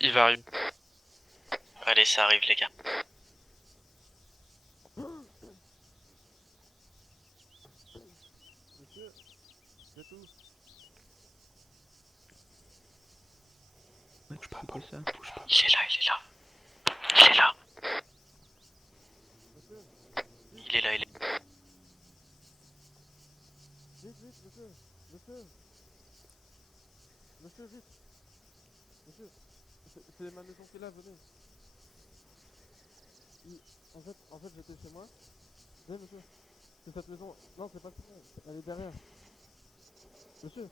Il va arriver. Allez, ça arrive les gars. Monsieur, vous êtes où? Bouge pas, Paul, ça. Bouge pas. Il est là, il est là. Il est là. Monsieur, Il est là, il est là. vite, vite, monsieur, monsieur, monsieur, vite, monsieur, c'est ma maison qui est là, venez. En fait, j'étais chez moi. Venez, monsieur, c'est cette maison. Non, c'est pas celle-là, elle est derrière. Monsieur,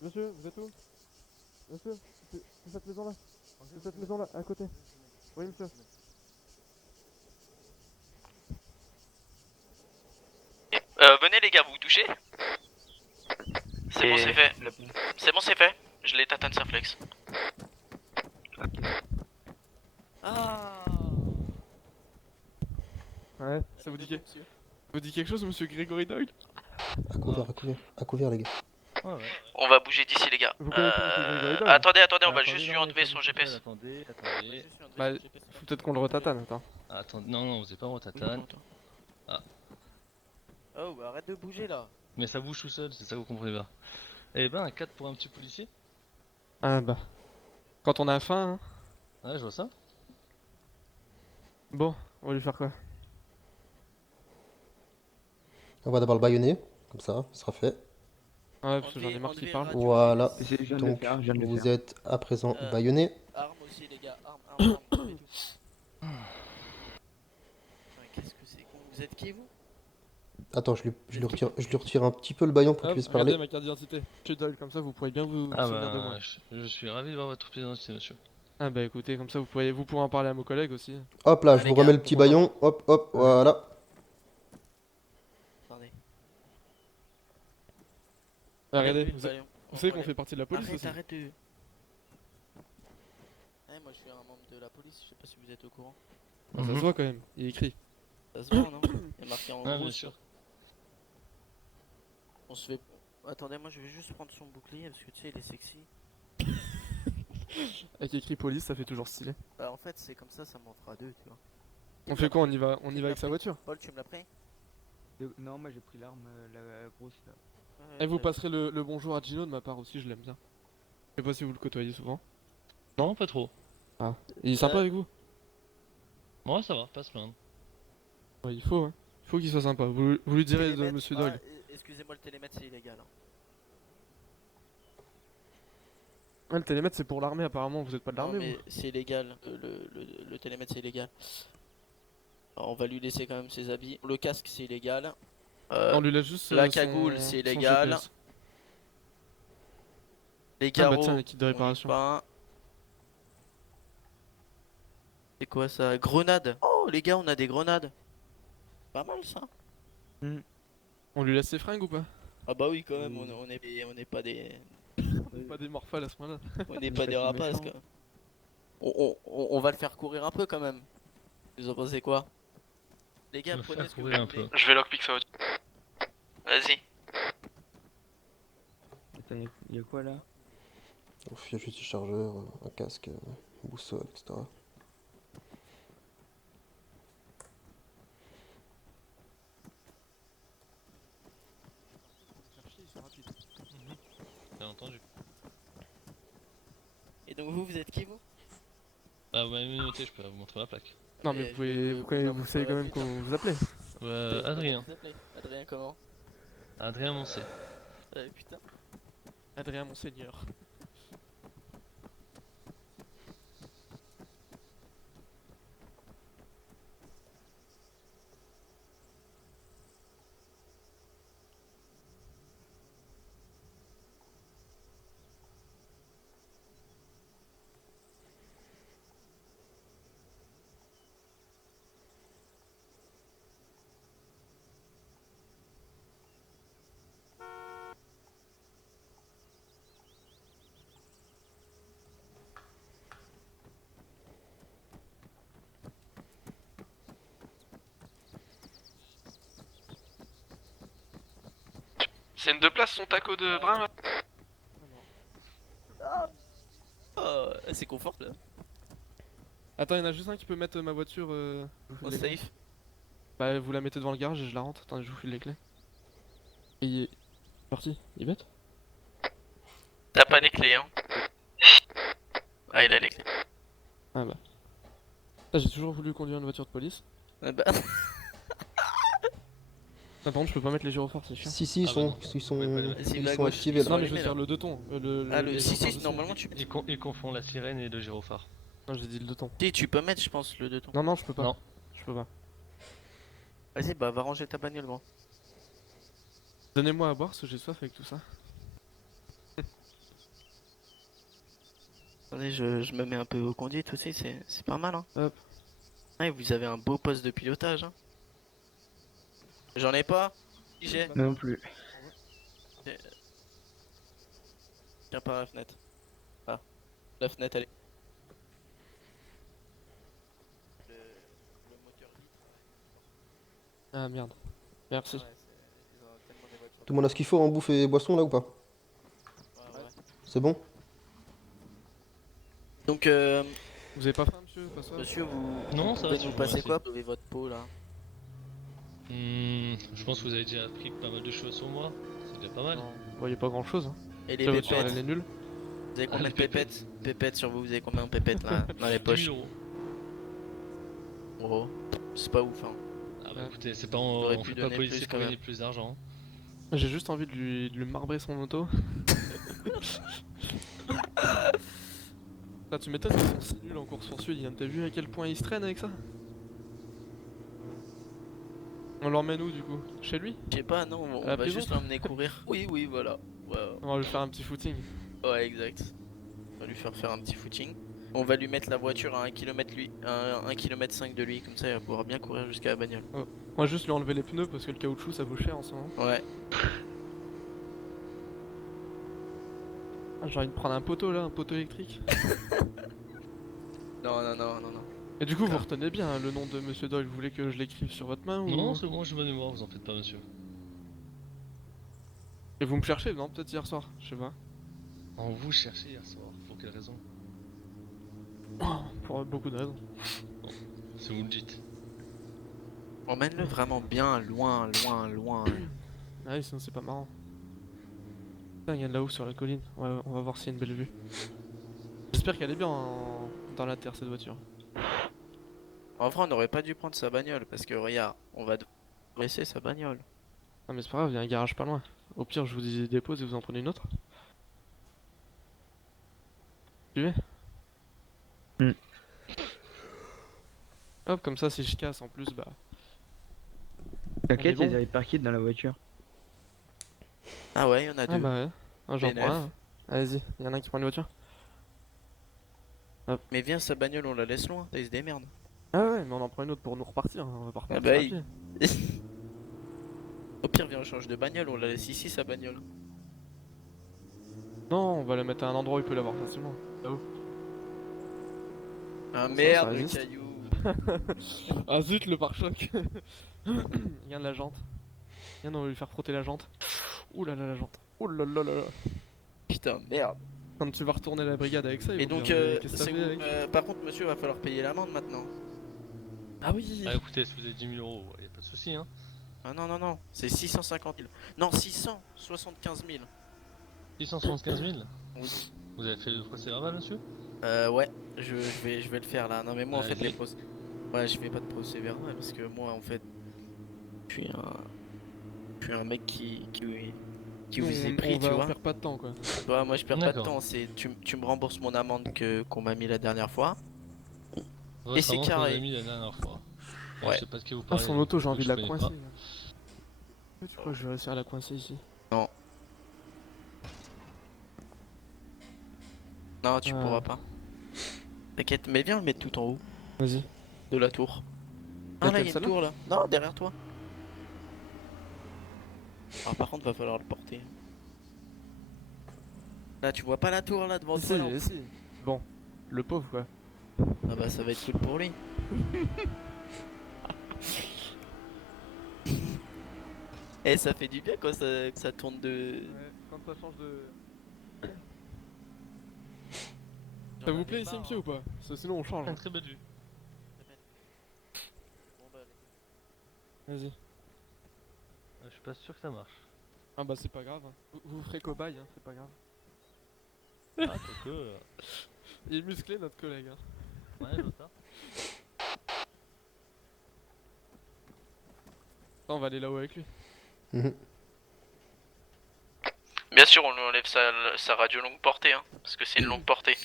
monsieur, vous êtes où? Monsieur, c'est cette maison-là. C'est cette maison-là, à côté. Oui, monsieur. Venez les gars, vous vous touchez? C'est bon, c'est fait. C'est bon, c'est fait. Je l'ai tatane Surflex. Ah. Ouais, ça vous dit quelque chose, monsieur Grégory Doyle? À couvert, les gars. Ouais, ouais. On va bouger d'ici les gars. Vous connaissez monsieur Grégory Doyle? Attendez, on va Attendez, juste lui non, enlever pas son tout GPS. seul, attendez. Bah, faut peut-être qu'on le retatane, attends. Attends, non, vous êtes pas en tatane. Oh, bah arrête de bouger là. Mais ça bouge tout seul, c'est ça que vous comprenez pas. Eh ben, un 4 pour un petit policier. Ah bah, quand on a faim, hein. Ouais, je vois ça. Bon, on va lui faire quoi? On va d'abord le bâillonner, comme ça, ce sera fait. Ouais, parce que j'en ai marre qu'il parle. Voilà. Je viens de le Donc, faire, je viens de le vous faire. êtes à présent Euh, bâillonné. Armes aussi, les gars. Armes. Ouais, qu'est-ce que c'est con? Vous êtes qui, vous? Attends, je lui retire un petit peu le baillon pour qu'il Hop, puisse regardez parler. ma carte d'identité. Monsieur Doyle, comme ça vous pourrez bien vous Ah souvenir de moi. bah, je suis ravi de voir votre pièce d'identité, monsieur. Ah bah écoutez, comme ça vous pourrez en parler à mes collègues aussi. Hop là, Ah, je les vous gars, remets le petit baillon. Hop, hop, voilà. Attendez. Ah, regardez, Enlève-lui le vous ballon. savez qu'on fait partie de la police Arrête, aussi. arrête de... Ouais, moi je suis un membre de la police, je sais pas si vous êtes au courant. Ah, ça se voit quand même, il est écrit. Ça se voit, non? Il y a marqué en Ah, gros bien sur... sûr. On se fait... Attendez, moi je vais juste prendre son bouclier parce que tu sais, il est sexy. Avec écrit police, ça fait toujours stylé. Bah en fait, c'est comme ça m'en fera deux, tu vois. On fait quoi? On y va avec sa voiture. Paul, tu me l'as pris? Non, moi j'ai pris l'arme, la grosse là. Ouais, Et vous très passerez le bonjour à Gino de ma part aussi, je l'aime bien. Je sais pas si vous le côtoyez souvent. Non, pas trop. Ah, il est sympa avec vous? Ouais, ça va, pas se plaindre. Ouais, il faut, hein. Il faut qu'il soit sympa. Vous lui bien. direz de Télémètre- monsieur ah, Doyle. excusez-moi, le télémètre c'est illégal. Hein. Ouais, le télémètre c'est pour l'armée apparemment, vous êtes pas de Non, l'armée mais vous? c'est illégal. Le télémètre c'est illégal. Alors, on va lui laisser quand même ses habits. Le casque c'est illégal. On lui laisse juste la son- cagoule, c'est son illégal. GPS. Les Ah carreaux, bah tiens, les kits de on y réparation. pas. C'est quoi ça? Grenade. Oh les gars, on a des grenades. Pas mal ça. On lui laisse ses fringues ou pas? Ah bah oui quand même, on est pas des... On est pas des morphales à ce moment-là. On n'est pas des Pas si rapaces méchant. quoi. On va le faire courir un peu quand même. Vous en pensez quoi? Les gars, On va prenez faire ce que courir vous un voulez. peu. Je vais lockpick sa voiture. Vas-y. Attends, y a quoi là? Il y a juste du chargeur, un casque, une boussole, etc. Bien entendu. Et donc vous êtes qui vous? Ah, vous m'avez noté, je peux vous montrer ma plaque. Non mais vous savez quand même comment vous appelez. Adrien. Adrien comment? Adrien Moncé. Putain. Adrien Monseigneur. C'est une deux places son taco de brun là? C'est confortable. Attends, il y en a juste un qui peut mettre ma voiture. Je vous En file les clés. safe. Bah, vous la mettez devant le garage et je la rentre. Attends, je vous file les clés. Et il est parti, il est bête. T'as pas les clés, hein. Ah, il a les clés. Ah bah. Ah, j'ai toujours voulu conduire une voiture de police. Bah, Ah, par contre, je peux pas mettre les gyrophares, c'est chiant. Si, ils Ah bah sont, non. ils sont, Ouais, pas les- S'il ils va à sont gauche, activés ils là. Non, mais je veux allumés, faire là. le 2 tons. Ah, le les 6-6, gyrophares dessus. normalement tu. Ils confondent la sirène et le gyrophare. Non, j'ai dit le 2 tons. Si, tu peux mettre, je pense, le 2 tons. Non, non, je peux pas. Non. Je peux pas. Vas-y, bah, va ranger ta bagnole, moi. Donnez-moi à boire parce que j'ai soif avec tout ça. Attendez, je me mets un peu au conduite aussi, c'est pas mal, hein. Hop. Ouais, vous avez un beau poste de pilotage, hein. J'en ai pas. Si j'ai. Non plus. Tiens par la fenêtre. Ah, la fenêtre elle est. Le moteur vitre. Ah merde. Merci. Ouais, ils ont tellement des voitures. Tout le monde a ce qu'il faut en bouffe et boisson là ou pas? Ouais, ouais. C'est bon? Donc, Vous avez pas faim, monsieur? Pas soif? monsieur, vous. Non, ça va, Vous si, je vous passez remercie. quoi pour lever votre peau là? Je pense que vous avez déjà appris pas mal de choses sur moi. C'est déjà pas mal. Non, vous voyez pas grand chose. Hein. Et les La voiture, pépettes? elle est nulle. Vous avez combien les de pépettes? Pépettes sur vous, vous avez combien de pépettes là dans les 10 poches? 000 euros. Oh, c'est pas ouf, hein. Ah bah Ouais. écoutez, c'est pas J'aurais on pu fait pas donner policier plus, pour quand gagner même. plus d'argent. J'ai juste envie de lui marbrer son auto. Ah, tu m'étonnes, ils sont si nuls en course poursuite. Yann, t'as vu à quel point ils se traînent avec ça? On l'emmène où du coup? Chez lui? Je sais pas, non, on À la va prison juste l'emmener courir. Oui, oui, voilà. Ouais, On va lui faire un petit footing. ouais, exact. On va lui faire un petit footing. On va lui mettre la voiture à 1 km lui, à 1 km 5 de lui, comme ça il va pouvoir bien courir jusqu'à la bagnole. Moi juste lui enlever les pneus parce que le caoutchouc ça vaut cher en ce moment. Ouais. Ah, j'ai envie de prendre un poteau là, un poteau électrique. Non, non, non, non, non. Et du coup vous retenez bien hein, le nom de Monsieur Doyle, vous voulez que je l'écrive sur votre main ou... Non, c'est bon, j'ai bonne mémoire, vous en faites pas, monsieur. Et vous me cherchez, non? Peut-être hier soir, je sais pas. On vous cherchez hier soir, pour quelle raison? Pour beaucoup de raisons. Si vous le dites. Emmène-le vraiment bien loin, loin, loin. Ah oui, sinon c'est pas marrant. Putain, il y a de là-haut sur la colline. Ouais, on va voir s'il y a une belle vue. J'espère qu'elle est bien dans la terre cette voiture. En vrai, on n'aurait pas dû prendre sa bagnole parce que regarde, on va dresser sa bagnole. Non mais c'est pas grave, il y a un garage pas loin. Au pire, je vous y dépose et vous en prenez une autre. Tu veux? Hop, comme ça, si je casse en plus, bah. T'inquiète, On est ils bon. avaient parqué dans la voiture. Ah ouais, il y en a Ah deux. bah ouais. Ah, j'en B9. prends un. Allez-y, il y en a un qui prend une voiture. Mais viens, sa bagnole, on la laisse loin, il se démerde. Ah ouais, mais on en prend une autre pour nous repartir. Hein. On va pas repartir bah à oui. pied. Au pire, viens, on change de bagnole, on la laisse ici, sa bagnole. Non, on va la mettre à un endroit où il peut l'avoir facilement. Là-haut. Ah ça merde, le résiste. caillou. Ah zut, le pare-choc. Regarde la jante. Regarde, on va lui faire frotter la jante. Ouh là là, la jante. Ouh là là là là. Putain, merde. Quand tu vas retourner la brigade avec ça, ils Et vont donc, dire, mais qu'est-ce que t'as c'est fait avec par contre, monsieur, va falloir payer l'amende maintenant. Ah oui. Ah écoutez, si vous avez 10 000 euros, y a pas de soucis, hein. Ah non, non, non, c'est 650 000. Non, 675 000. 675 000. Oui. Vous avez fait le procès verbal, monsieur? Ouais, je vais le faire là. Non, mais moi, en fait, Allez. les procès. Ouais, je fais pas de procès verbal parce que moi, en fait, je suis un mec qui vous est pris, tu on vois. perd pas de temps quoi. Ouais, moi, je perds pas de D'accord. temps. C'est tu me rembourses mon amende qu'on m'a mis la dernière fois. Votre c'est avance qu'on carré. avait mis la dernière fois. Ouais. Je sais pas de qui vous Ah, parlez. son auto, j'ai envie de la je connais coincer. pas. là. Tu crois que je vais réussir à la coincer ici? Non, tu Ah. pourras pas. T'inquiète, mais viens le mettre tout en haut Vas-y. de la tour. Ah là, il y a Laquelle, une celle-là tour là. Non, derrière toi. Ah, par contre, va falloir le porter. Là, tu vois pas la tour là devant toi là Si. Bon, le pauvre quoi. Ah bah, ça va être cool pour lui. Eh, ça fait du bien quand ça tourne de. Ouais, quand ça change de. Ça vous plaît ici, monsieur, ou pas? Parce que sinon on change. Une très belle vue. Bon bah, Vas-y. Je suis pas sûr que ça marche. Ah bah c'est pas grave. Hein. Vous ferez cobaye, hein, c'est pas grave. Ah, quoique. Il est musclé notre collègue. Hein. Ouais, je vois ça. On va aller là-haut avec lui. Mhm. Bien sûr, on lui enlève sa radio longue portée, hein, parce que c'est une longue portée.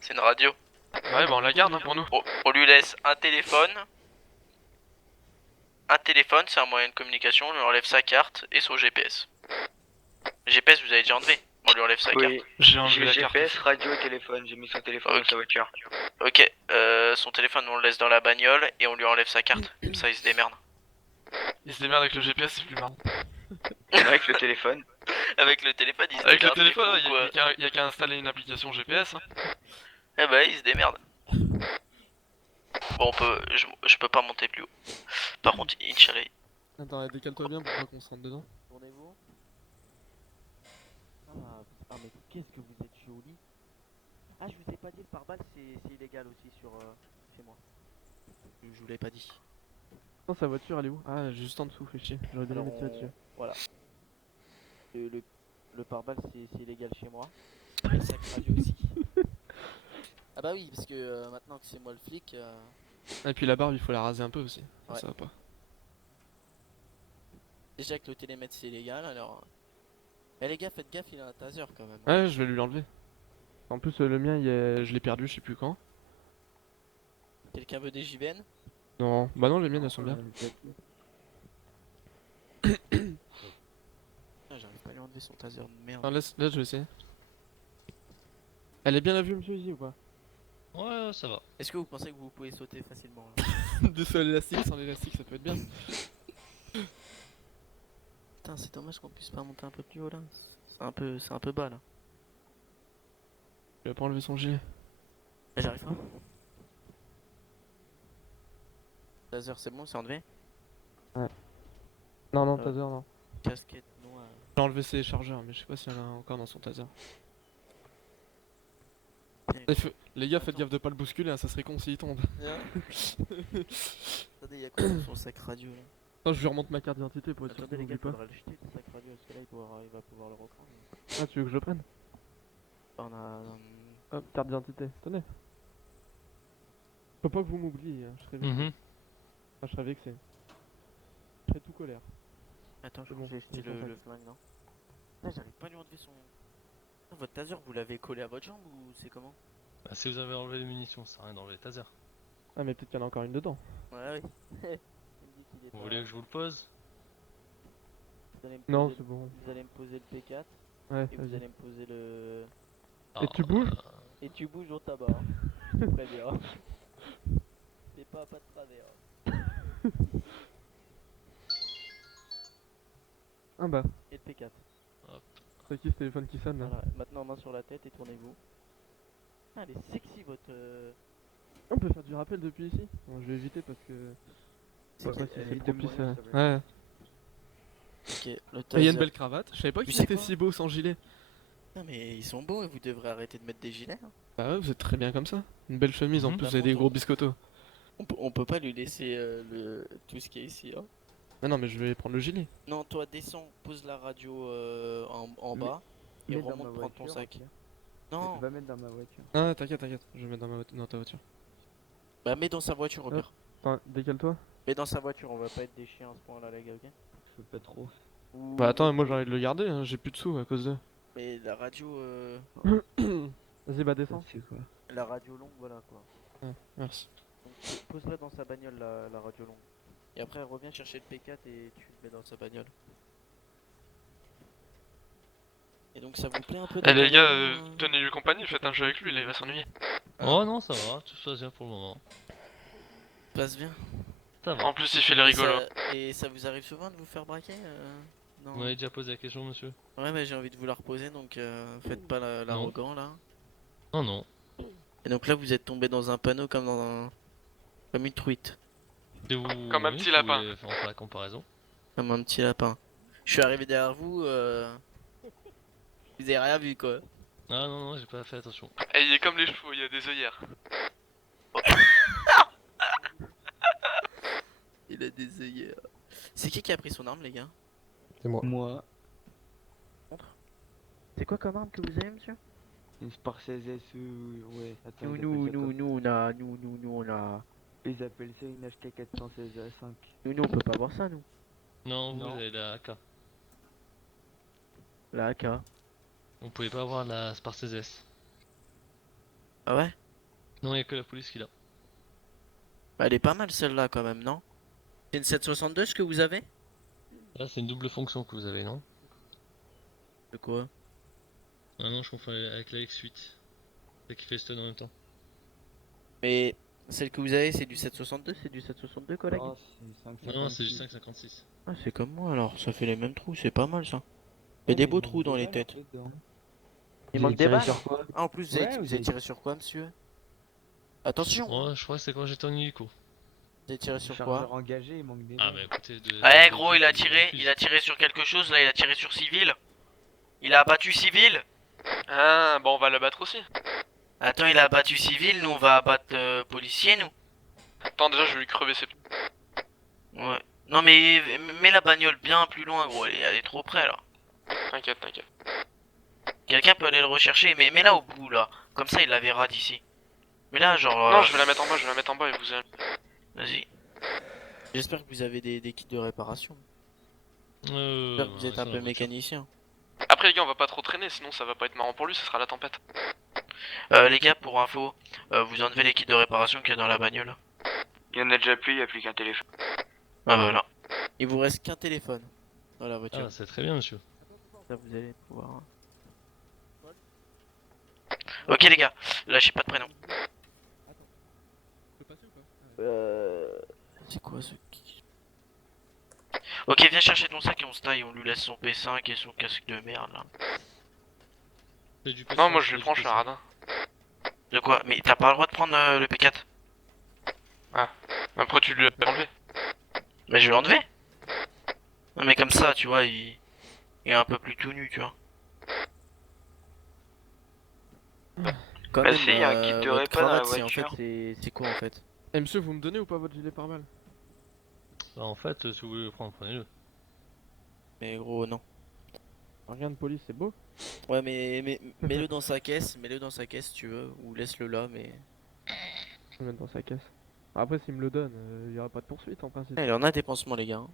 C'est une radio. Ouais, bah on la garde hein, pour nous. On lui laisse un téléphone. Un téléphone, c'est un moyen de communication. On lui enlève sa carte et son GPS. GPS, vous avez déjà enlevé. On lui enlève sa Oui, carte. J'ai enlevé j'ai la carte. GPS, radio et téléphone. J'ai mis son téléphone dans Ok. sa voiture. Ok, son téléphone, on le laisse dans la bagnole et on lui enlève sa carte. Comme ça, il se démerde. Il se démerde avec le GPS, c'est plus marrant. Avec le téléphone. Avec le téléphone, il se Avec le démerde. téléphone, c'est fou, quoi. il y a qu'à installer une application GPS. Hein. Eh bah, il se démerde. Bon, je peux pas monter plus haut. Par contre, Inch'Allah. Attends, décale-toi bien pour pas qu'on se rentre dedans. tournez-vous. Ah mais qu'est-ce que vous êtes joli. Ah, je vous ai pas dit, le pare-balles c'est illégal aussi sur chez moi. Je vous l'ai pas dit. Non, sa voiture, elle est où? Ah, juste en dessous, fait chier. J'aurais bien Alors, mettre ça dessus. voilà. Le pare-balles c'est illégal chez moi. Et le sac radio aussi. Ah bah oui, parce que maintenant que c'est moi le flic, Et puis la barbe, il faut la raser un peu aussi. Ouais. Ça va pas. déjà que le télémètre c'est illégal, alors... Eh les gars, faites gaffe, il a un taser quand même. Ouais, je vais lui l'enlever. En plus, le mien, je l'ai perdu, je sais plus quand. Quelqu'un veut des JVN? Non, bah non, les miennes, elles sont bien. Ah, j'arrive pas à lui enlever son taser de merde. Attends, laisse, je vais essayer. Elle est bien la vue, monsieur, ici ou pas? Ouais, ça va. Est-ce que vous pensez que vous pouvez sauter facilement là? De sur l'élastique, sans l'élastique, ça peut être bien. Putain, c'est dommage qu'on puisse pas monter un peu plus haut là. C'est un peu bas là. Il va pas enlever son gilet. Mais j'arrive pas. Taser, c'est bon, c'est enlevé. Non, non, Euh. taser, non. Casquette noire. J'ai enlevé ses chargeurs, mais je sais pas s'il y en a encore dans son taser. Les gars, faites gaffe de pas le bousculer, hein, ça serait con s'il tombe. Attendez, y'a quoi dans son sac radio là? Non, je lui remonte ma carte d'identité pour être sûr Attendez qu'il les gars, m'oublie pas. faudra le jeter le sac radio parce que là il va pouvoir le reprendre. Ah, tu veux que je le prenne? On a... Hop, carte d'identité, tenez. Faut pas que vous m'oubliez, hein, je serais vexé. Mhm. Ah, je serais vexé. Je serais tout colère. Attends, je C'est bon, j'ai jeté j'ai son sac. le flingue non. Là j'arrive pas à lui enlever son... Ah, votre taser vous l'avez collé à votre jambe ou c'est comment? Bah, si vous avez enlevé les munitions, ça sert à rien d'enlever les tasers. Ah, mais peut-être qu'il y en a encore une dedans. Ouais oui. Il me dit qu'il est Vous pas- voulez que je vous le pose? Vous allez me Non, poser c'est bon. Vous allez me poser le P4 Ouais, et vous vas-y. allez me poser le... Et tu bouges? Et tu bouges au tabac. Hein. Très bien. Fais pas de travers. Ah bah, Et le P4. c'est qui ce téléphone qui sonne là? Voilà, maintenant main sur la tête et tournez-vous. Ah, elle est sexy votre... On peut faire du rappel depuis ici? Bon, je vais éviter parce que... C'est Ouais, qui- si évite c'est de propice. mourir, s'il te plaît. Ouais. Ok, le Et il y a une taser. belle cravate. Je savais pas Mais qu'il c'est était quoi si beau sans gilet. Non mais ils sont beaux et vous devrez arrêter de mettre des gilets. Hein. Bah ouais, vous êtes très bien comme ça. Une belle chemise en Mhm. plus, Par vous avez des contre, gros biscottos. On peut pas lui laisser tout ce qui est ici. Hein. Mais non, mais je vais prendre le gilet. Non, toi descends, pose la radio en Mais- bas et Mets dans ma remonte prendre ton voiture, sac. ok. Non, Va mettre dans ma voiture. Ah, t'inquiète, je vais mettre dans ta voiture. bah mets dans sa voiture au pire. Attends, décale-toi. Mets dans sa voiture, on va pas être des chiens à ce point là les gars, ok? Je peux pas trop. Ou- Bah attends, moi j'ai envie de le garder, hein, j'ai plus de sous à cause de... Mais la radio... Vas-y, bah descends. C'est quoi? La radio longue, voilà quoi. Ouais, merci. Donc, pose-la dans sa bagnole la radio longue. Et après reviens chercher le P4 et tu le mets dans sa bagnole. Et donc ça vous plaît un peu Eh les gars, d'avoir, tenez-lui compagnie, faites un jeu avec lui, là, il va s'ennuyer. Oh non, ça va, tout se passe bien pour le moment. passe bien. Ça va. En plus, il fait les rigolos. Et ça vous arrive souvent de vous faire braquer Non. Vous m'avez déjà posé la question, monsieur? Ouais mais j'ai envie de vous la reposer donc faites pas l'arrogant là. Non, non. Et donc là vous êtes tombé dans un panneau comme dans un... Comme une truite. Et vous... Comme un oui, petit vous lapin. voulez faire la comparaison? Comme un petit lapin. Je suis arrivé derrière vous, vous avez rien vu quoi. Ah non, non, j'ai pas fait attention. Et il est comme les chevaux, il y a des œillères. Il a des œillères. C'est qui a pris son arme, les gars? C'est moi. Moi, C'est quoi comme arme que vous avez, monsieur? une Sport 16S, ouais, attends, Nous, on a. ils appellent ça une HK 416A5. Nous, on peut pas voir ça, nous. Non, vous Non. avez la AK. La AK. Vous pouvez pas avoir la Spar 16S. Ah ouais? Non, y a que la police qui l'a. Bah, elle est pas mal celle-là quand même, non? C'est une 762 ce que vous avez? Là, c'est une double fonction que vous avez, non? De quoi? Ah non, je confonds avec la X8. C'est qui fait stun en même temps. Mais celle que vous avez, c'est du 762? C'est du 762, collègue? Oh, c'est 5. Non, non, c'est du 5,56. Ah, c'est comme moi alors, ça fait les mêmes trous, c'est pas mal ça. Il y a des beaux trous dans les têtes. Il manque des balles? sur quoi? Ah, en plus, Ouais, vous avez tiré sur quoi, monsieur? Attention! Moi, je crois que c'est quand j'étais en hélico. Vous avez tiré sur Chargeur quoi? engagé, il manque des Ah, balles. bah écoutez, de. Ouais, gros, il a tiré sur quelque chose là, il a tiré sur civil. Il a abattu civil. Ah, bon, on va l'abattre aussi. Attends, il a abattu civil, nous on va abattre policier, nous. Attends, déjà, je vais lui crever ses. Ouais. Non, mais mets la bagnole bien plus loin, gros, elle est trop près là. T'inquiète, t'inquiète. Quelqu'un peut aller le rechercher, mais mets-la au bout là. Comme ça, il la verra d'ici. Mais là, genre. Non, je vais la mettre en bas, je vais la mettre en bas et vous allez. Vas-y. J'espère que vous avez des kits de réparation. J'espère que vous êtes un peu mécanicien. Après, les gars, on va pas trop traîner, sinon ça va pas être marrant pour lui, ce sera la tempête. Les gars, pour info, vous enlevez les kits de réparation qu'il y a dans la bagnole. Il y en a déjà plus, il n'y a plus qu'un téléphone. Ah, voilà. Il vous reste qu'un téléphone dans la voiture. Ah, c'est très bien, monsieur. Ça, vous allez pouvoir. Ok, les gars, lâchez pas de prénom. C'est quoi ce. Ok, viens chercher ton sac et on se taille, on lui laisse son P5 et son casque de merde là. C'est du PC, Non, moi je c'est le du prends, je suis un PC. radin. De quoi? Mais t'as pas le droit de prendre le P4? Après, tu lui as enlevé. Mais je vais l'enlever. Non, mais comme ça, tu vois, il est un peu plus tout nu, tu vois. Quand Bah, si, y a un kit de votre répa dans la cravate, voiture. c'est quoi en fait? Eh, monsieur, vous me donnez ou pas votre gilet pare-balles? Bah, en fait, si vous voulez le prendre, prenez-le. Mais gros, non. Rien de police, c'est beau. Ouais, mais mets-le dans sa caisse, mets-le dans sa caisse si tu veux, ou laisse-le là, mais. Je vais le mettre dans sa caisse. Après, s'il me le donne, il y aura pas de poursuite en principe. Ah, il y en a des pansements, les gars. Hein.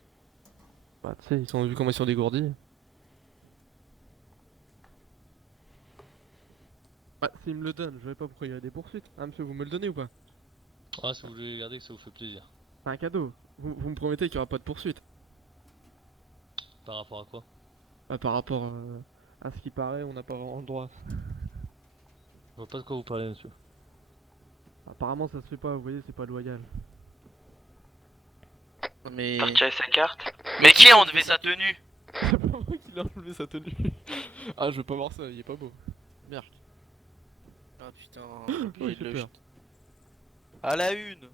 Bah, tu sais, ils sont vu comment ils sont dégourdis. Bah, s'il me le donne, je sais pas pourquoi il y a des poursuites. Ah, monsieur, vous me le donnez ou pas? Ah, si vous voulez les garder, que ça vous fait plaisir. C'est un cadeau. Vous me promettez qu'il y aura pas de poursuite. Par rapport à quoi? Bah, par rapport à ce qui paraît, on n'a pas vraiment le droit. Je vois pas de quoi vous parlez, monsieur. Apparemment, ça se fait pas, vous voyez, c'est pas loyal. Mais. T'as retiré sa carte? Mais qui a enlevé sa tenue? C'est pas moi qui l'a enlevé sa tenue. Ah, je veux pas voir ça, il est pas beau. Merde. Ah putain. Oui, j'ai peur. À la une!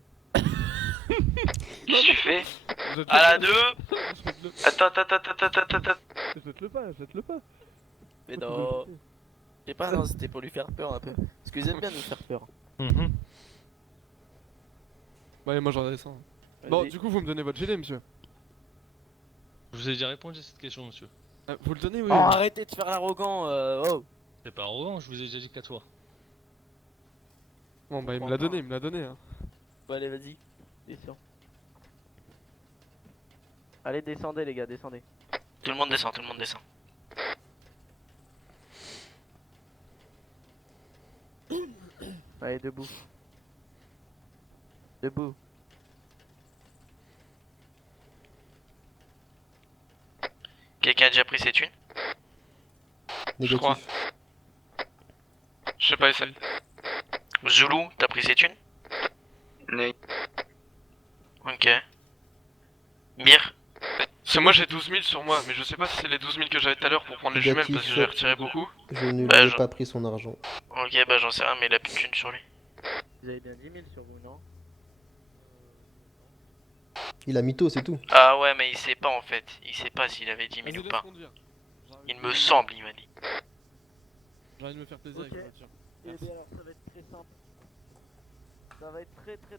Qu'est-ce que tu fais? À la 2. Jette-le. Attends. Jette-le pas, jette-le pas. Mais non. Je sais pas, non, c'était pour lui faire peur un peu. Parce que vous aimez bien nous faire peur. Ouais, moi j'en descends. Bon, Vas-y. du coup, vous me donnez votre gilet, monsieur. Je vous ai déjà répondu à cette question, monsieur. Vous le donnez, oui. Oh, arrêtez de faire l'arrogant, oh! C'est pas arrogant, je vous ai déjà dit 4 fois. Bon, bah, il me l'a donné, il me l'a donné. Hein. Bon, allez, vas-y. Descends. Allez, descendez, les gars, descendez. Tout le monde descend, tout le monde descend. Allez, debout. Debout. Quelqu'un a déjà pris ses thunes? Je crois. Négatif. Je sais pas, essaye. Zulu, t'as pris ses thunes? Nee. Ok. Mir? C'est moi j'ai 12 000 sur moi, mais je sais pas si c'est les 12 000 que j'avais tout à l'heure pour prendre les jumelles parce que j'ai retiré beaucoup. Je ne lui Bah, ai je- pas pris son argent. Ok, bah j'en sais rien, mais il a plus de thunes sur lui. Vous avez bien 10 000 sur vous, non? Il a mytho, c'est tout. Ah ouais, mais il sait pas en fait. Il sait pas s'il avait 10 000 ou pas. Il me semble, il m'a dit. J'ai envie de me faire plaisir avec Ok. la voiture. Eh bien alors ça va être très simple. Ça va être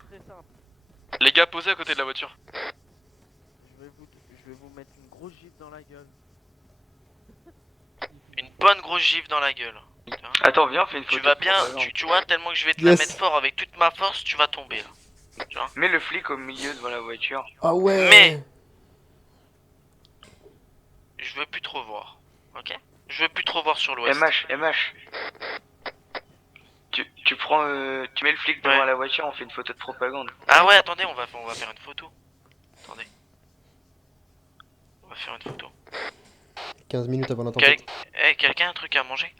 très simple. Les gars, posez à côté de la voiture. Je vais vous mettre une grosse gifle dans la gueule. Une bonne grosse gifle dans la gueule. Attends, viens, on fait une photo. Tu vas de bien, propagande. tu vois, tellement que je vais te Yes. la mettre fort avec toute ma force, tu vas tomber là. Mets le flic au milieu devant la voiture. Ah ouais. Mais- Je veux plus te revoir. Ok? Je veux plus te revoir sur l'ouest. MH. Tu prends, tu mets le flic devant Ouais. la voiture, on fait une photo de propagande. Ah ouais, attendez, on va faire une photo. Attendez. On va faire une photo. 15 minutes avant la tempête. Quelqu'un a un truc à manger?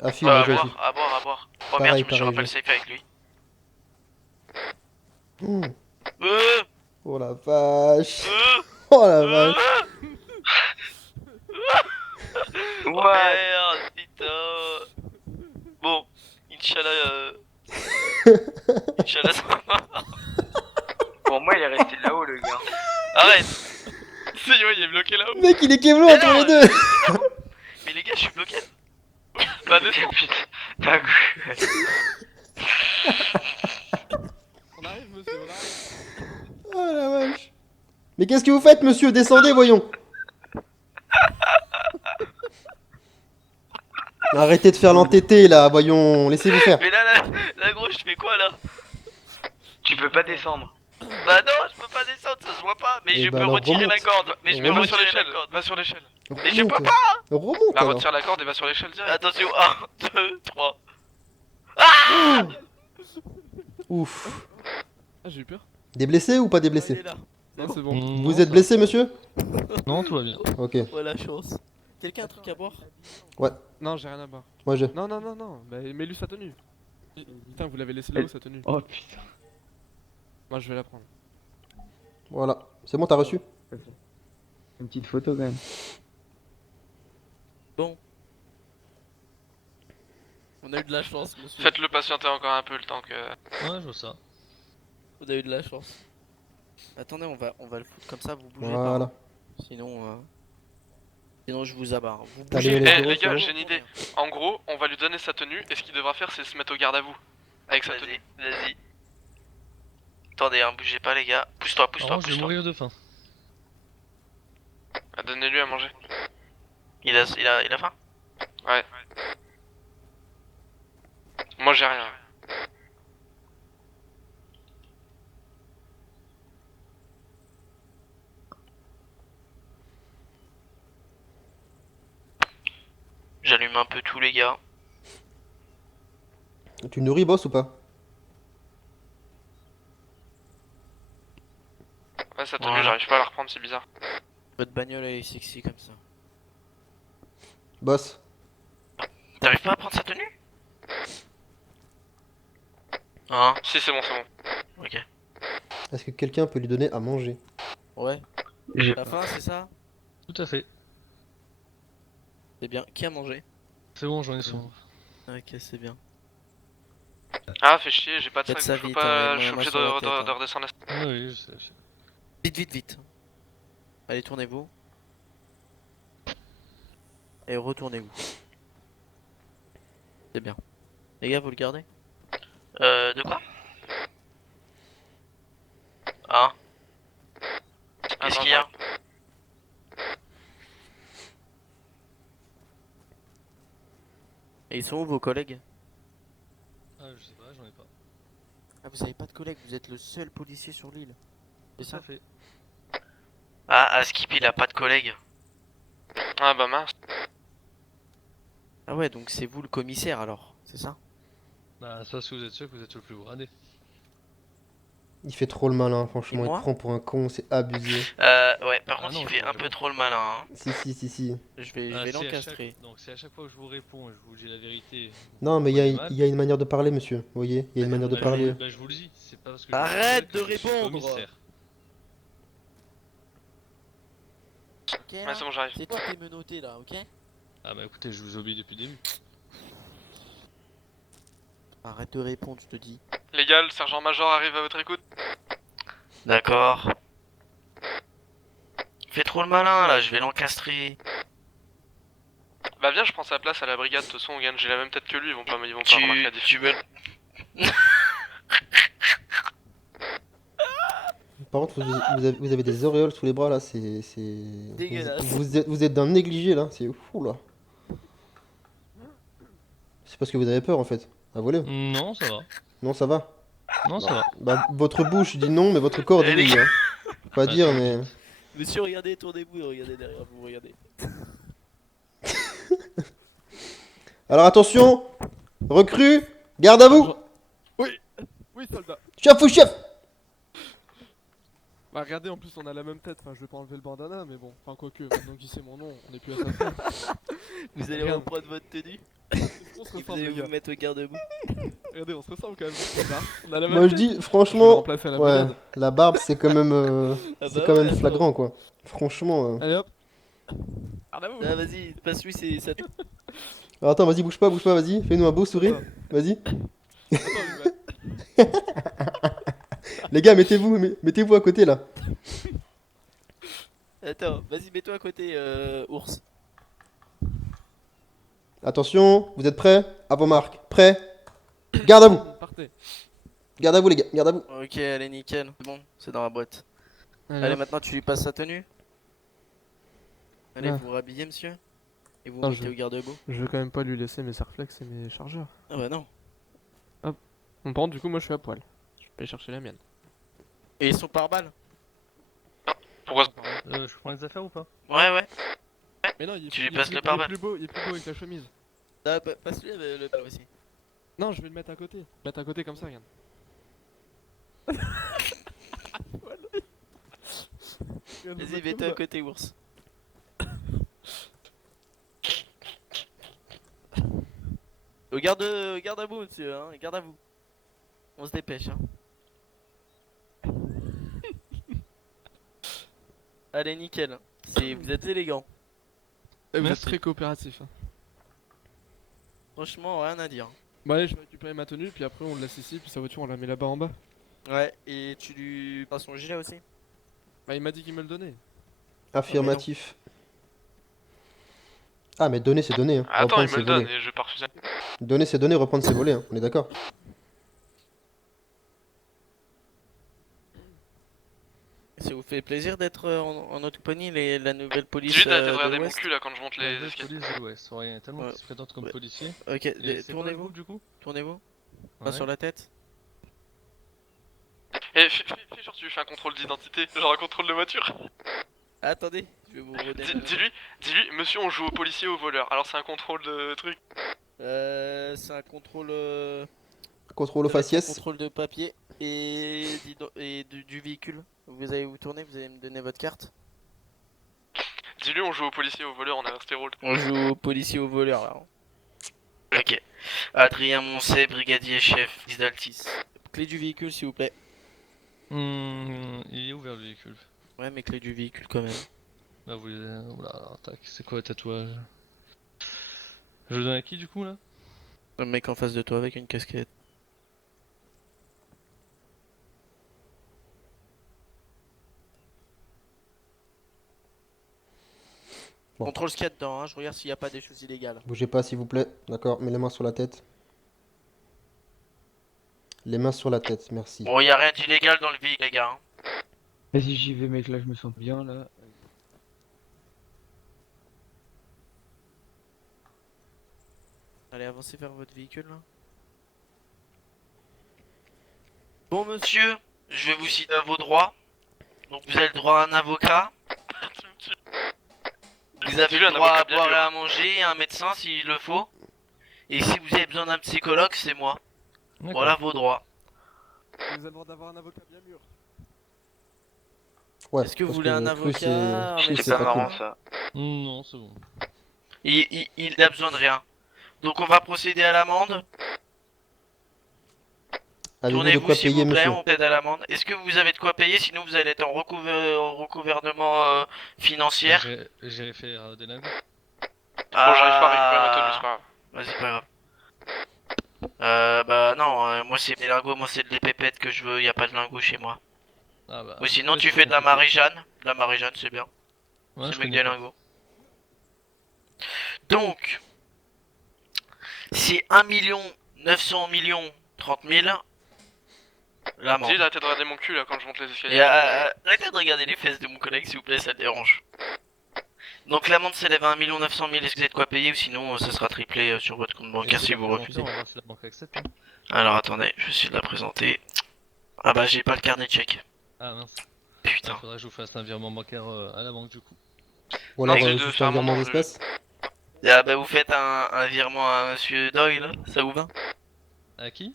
Ah, fille, à moi, boire, aussi. à boire, à boire. Oh Pareil, merde, je me suis pareil, rappelé je- safe avec lui. Mmh. Euh, Oh la vache. euh, Oh la vache. Oh Ouais. merde, putain. Bon, Inch'Allah, Inch'Allah, ça va. Pour moi, il est resté là-haut, le gars. Arrête. C'est vrai, il est bloqué là-haut. Mec, il est Kevlo Mais entre non, les deux. Mais les gars, je suis bloqué. Bah descends. Putain, t'as cru. On arrive, monsieur, on arrive. Oh la vache. Mais qu'est-ce que vous faites, monsieur? Descendez, voyons. Arrêtez de faire l'entêté là, voyons. Laissez-vous faire. Mais là, la grosse, je fais quoi là? Tu peux pas descendre. Bah non, je peux pas descendre, ça se voit pas. Mais Eh je bah peux alors, retirer remonte. la corde. Mais je peux Remonte. retirer la corde. Va sur l'échelle. Mais je peux Remonte. Remonte Bah alors. retire la corde et va sur l'échelle direct. Attention, 1, 2, 3. Ouf. Ah, j'ai eu peur. Des blessés ou pas des Il blessés? est là. Non, c'est bon. Vous êtes blessé, monsieur? Non, tout va bien. Ok. Oh la chance. Quelqu'un a un truc à boire? Non, j'ai rien à boire. Moi j'ai. Non, bah, mets-lui sa tenue. Putain, vous l'avez laissé là-haut, sa tenue. Oh putain. Moi, je vais la prendre. Voilà. C'est bon, t'as reçu? Une petite photo quand même. On a eu de la chance, monsieur. Faites-le patienter encore un peu le temps que. Ouais, je vois ça. On a eu de la chance. Attendez, on va le foutre comme ça, vous bougez Voilà. pas. Sinon, sinon je vous abarre. Vous Allez, bougez les pas. gars, les gars, Vous j'ai une idée. En gros, on va lui donner sa tenue et ce qu'il devra faire, c'est se mettre au garde à vous. Avec sa tenue. Vas-y. Attendez, hein, bougez pas, les gars. Pousse-toi, pousse-toi, Alors, je vais pousse-toi. mourir de faim. Donnez-lui à manger. Il a faim? Ouais. Moi, j'ai rien. J'allume un peu tout, les gars. Tu nourris boss ou pas? Ouais, sa tenue, Voilà. j'arrive pas à la reprendre, c'est bizarre. Votre bagnole elle est sexy comme ça. Boss. T'arrives pas à prendre sa tenue? Hein? Si, c'est bon, c'est bon. Ok. Est-ce que quelqu'un peut lui donner à manger? Ouais. J'ai La fin, c'est ça? Tout à fait. C'est bien. Qui a mangé? C'est bon, j'en ai soin. Ok, c'est bien. Ah, fais chier, j'ai pas de Faites sac, ça je peux vite, pas, hein, je suis moi obligé sur la tête, de hein. redescendre. Ah oui, je sais. Vite. Allez, tournez-vous. Et retournez-vous. C'est bien. Les gars, vous le gardez? De quoi? Hein? Qu'est-ce qu'il y a? Et ils sont où vos collègues? Ah, je sais pas, j'en ai pas. Ah, vous avez pas de collègues, vous êtes le seul policier sur l'île. C'est Tout ça? à fait. Ah, Askip, il a pas de collègue. Ah bah mince. Ah ouais, donc c'est vous le commissaire alors, c'est ça? Bah, ça, si vous êtes sûr que vous êtes le plus gradé. Il fait trop le malin, franchement. Et Il moi te prend pour un con, c'est abusé. Ouais, par Ah contre, non, il fait je- un peu trop le malin. Hein. Si. Je vais Ah, si à l'encastrer. Donc, si à chaque fois que je vous réponds et je vous dis la vérité. Non, mais il y, Ouais, il y a une manière de parler, monsieur. Vous voyez? Il y a une manière de bah, parler. Bah, je vous le dis, c'est pas parce que. Arrête je vous de dis que je suis répondre. commissaire. Ok, là Ouais, c'est bon, j'arrive. c'est toi qui es menotté là, ok? Ah, bah écoutez, je vous obéis depuis le début. Arrête de répondre, je te dis. Les gars, le sergent-major arrive à votre écoute. D'accord. Il fait trop le malin là, je vais l'encastrer. Bah viens, je prends sa place à la brigade, de toute façon, Yann, j'ai la même tête que lui, ils vont pas remarquer la différence. Tu veux... Par contre, vous avez des auréoles sous les bras là, c'est. Dégueulasse. Vous êtes d'un négligé là, c'est fou là. C'est parce que vous avez peur en fait. À voler. Non, ça va. Non, ça va. Non, ça va. Bah, votre bouche dit non, mais votre corps dit oui. Hein. Faut pas dire, mais. Monsieur, regardez, tournez-vous, regardez derrière vous, regardez. Alors attention, recrue, garde à vous. Oui, soldat. Chef ou chef. Bah regardez, en plus on a la même tête, enfin je vais pas enlever le bandana, mais bon, enfin quoique, maintenant qu'il sait mon nom, on est plus à sa fin. Vous allez Regarde. reprendre votre tenue On se et vous ressemble allez les gars. vous mettre au garde-boue. Regardez, on se ressemble quand même. C'est ça. On a la même Moi je tête. dis Je vais le franchement, remplacer à la ouais, brigade. la barbe c'est quand même, Ah c'est bah quand ouais, même attends. flagrant quoi. Franchement. Allez hop. Garde à vous. Ah vas-y, passe-lui ça. Alors, attends, vas-y, bouge pas, vas-y, fais-nous un beau sourire. Vas-y. Attends, il va- Les gars, mettez-vous à côté là. Attends, vas-y, mets-toi à côté, ours. Attention, vous êtes prêts? À vos marques. Prêts? Garde à vous. Partez. Garde à vous les gars, garde à vous. Ok, allez, nickel. C'est bon, c'est dans la boîte. Allez, Allez, hop. maintenant tu lui passes sa tenue. Allez, Ah. vous vous rhabillez, monsieur. Et vous Non, mettez je- au garde-boue. Je vais quand même pas lui laisser mes serflex et mes chargeurs. Ah bah non. Bon, par contre, du coup, moi je suis à poil. Je vais aller chercher la mienne. Et ils sont par balle. Pourquoi Je prends les affaires ou pas? Ouais, ouais. Mais non, il est, Tu lui il est passes plus- le il est pare-balles. plus beau, il est plus beau avec la chemise. Ah, passe-lui le balle aussi. Non, je vais le mettre à côté. Mettre à côté comme ça, regarde. Vas-y, mets-toi à côté, ours. Garde à vous, monsieur, hein. Garde à vous. On se dépêche, hein. Allez, nickel. Vous êtes élégant. Vous êtes Merci. très coopératif. Hein. Franchement, rien à dire. Bon, allez, je vais récupérer ma tenue, puis après on le laisse ici, puis sa voiture on la met là-bas en bas. Ouais, et tu lui passes son gilet aussi. Bah, il m'a dit qu'il me le donnait. Affirmatif. Ah, mais donner c'est donner. Hein. Attends, il Reprendre me c'est le donne voler. et je vais pas refuser. Donner c'est donner, reprendre c'est voler. Hein. On est d'accord. Ça vous fait plaisir d'être en notre compagnie, la nouvelle police Dis-lui d'arrêter de de regarder mon l'Ouest. cul là quand je monte La les nouvelle escaliers. police de l'Ouest. Ouais, il y en a tellement Ouais. qui se présentent comme Ouais. policiers. Ok, Et c'est quoi le tournez-vous, groupe, du coup? tournez-vous. Pas Ouais. sur la tête. Et fais genre tu lui fais un contrôle d'identité, genre un contrôle de voiture. Attendez, je vais vous redémarrer. Dis-lui, monsieur on joue au policier ou au voleur. Alors c'est un contrôle de truc. C'est un contrôle, Contrôle au un faciès. contrôle de papier et, du véhicule. Vous allez vous tourner, vous allez me donner votre carte. Dis-lui on joue au policier ou au voleur, on a un stéroll. On joue au policier au voleur là. Ok. Adrien Moncey, brigadier chef d'Altis. Clé du véhicule s'il vous plaît. Il est ouvert le véhicule. Ouais, mais clé du véhicule quand même. Bah vous oula, tac, c'est quoi le tatouage? Je le donne à qui du coup là? Un mec en face de toi avec une casquette. Bon. Contrôle ce qu'il y a dedans, hein. Je regarde s'il n'y a pas des choses illégales. Bougez pas s'il vous plaît. D'accord, mets les mains sur la tête. Les mains sur la tête, merci. Bon, y a rien d'illégal dans le véhicule, les gars. Hein. Vas-y, j'y vais, mec, là, je me sens bien, là. Allez, avancez vers votre véhicule là. Bon, monsieur, je vais vous citer à vos droits. Donc, vous avez le droit à un avocat. Vous avez Dis-lui le un droit à avocat bien boire et dur. à manger, et un médecin s'il le faut. Et si vous avez besoin d'un psychologue, c'est moi. D'accord. Voilà vos droits. Vous avez le droit d'avoir un avocat bien mûr. Ouais, Est-ce que vous parce voulez un cru, avocat, c'est- un cru, médecin c'est C'est pas pas marrant cool. ça. Non, c'est bon. Il a besoin de rien. Donc, on va procéder à l'amende. Avez-vous de Tournez-vous quoi s'il payer, vous plaît, monsieur? on t'aide à l'amende. Est-ce que vous avez de quoi payer? Sinon, vous allez être en recouvernement financière. J'ai fait des lingots. Bon j'arrive pas à récupérer ma tenue, c'est pas grave. Vas-y, pas grave. Bah non, moi c'est des lingots, moi c'est des pépettes que je veux, y a pas de lingots chez moi. Ah bah. Ou sinon tu fais de la Marie-Jeanne. De la Marie-Jeanne, c'est bien. Ouais, c'est je mieux que connais des pas. lingots. Donc, c'est 1 900 30 000 l'amende. Dis, là, t'es de regarder mon cul là quand je monte les escaliers. Et arrêtez de regarder les fesses de mon collègue s'il vous plaît, ça dérange. Donc l'amende s'élève à 1 900 000, est-ce que vous avez de quoi payer ou sinon ça sera triplé sur votre compte bancaire si vous refusez. On va voir si la banque accepte. Hein. Alors attendez, je vais essayer de la présenter. Ah bah j'ai pas le carnet de chèque. Ah mince. Putain. Faudrait que je vous fasse un virement bancaire à la banque du coup. Ou alors Non, c'est de juste faire un un virement moment, d'espèces. Ah bah vous faites un virement à monsieur Doyle, ça vous va? À qui?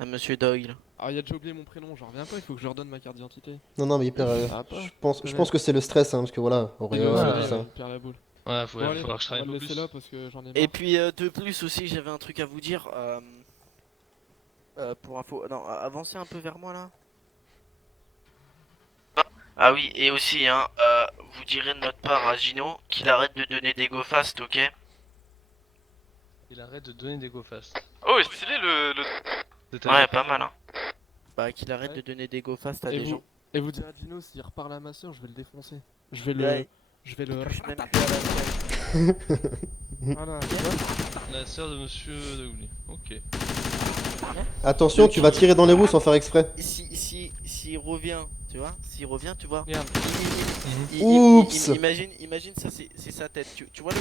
À monsieur Doyle. Ah, il a déjà oublié mon prénom, j'en reviens pas, il faut que je leur donne ma carte d'identité. Non, mais hyper. Ça va pas. Je pense que c'est le stress, hein, parce que voilà, auréole, ouais, tout ouais, ça. Il perd la boule. Ouais, Bon, allez, faudra que je travaille on un va peu le laisser plus. là parce que j'en ai marre. Et puis de plus aussi j'avais un truc à vous dire. Pour info, non, avancez un peu vers moi là. Ah oui, et aussi hein, vous direz de notre part à Gino qu'il arrête de donner des go fast, ok? Il arrête de donner des go fast. Oh, est stylé le. Ouais, pas mal hein. Bah qu'il arrête Ouais. de donner des go fast à Et des vous, gens. et vous direz à Dino, s'il reparle à ma soeur, je vais le défoncer. Je vais le. Ouais. Je vais le. Touche même plus à la tête. Voilà, tu vois. La sœur de monsieur Dogly. Ok. Attention, tu vas tirer dans les roues sans faire exprès. S'il revient, tu vois, s'il revient, tu vois. Regarde. Oups. Imagine ça, c'est sa tête. Tu vois le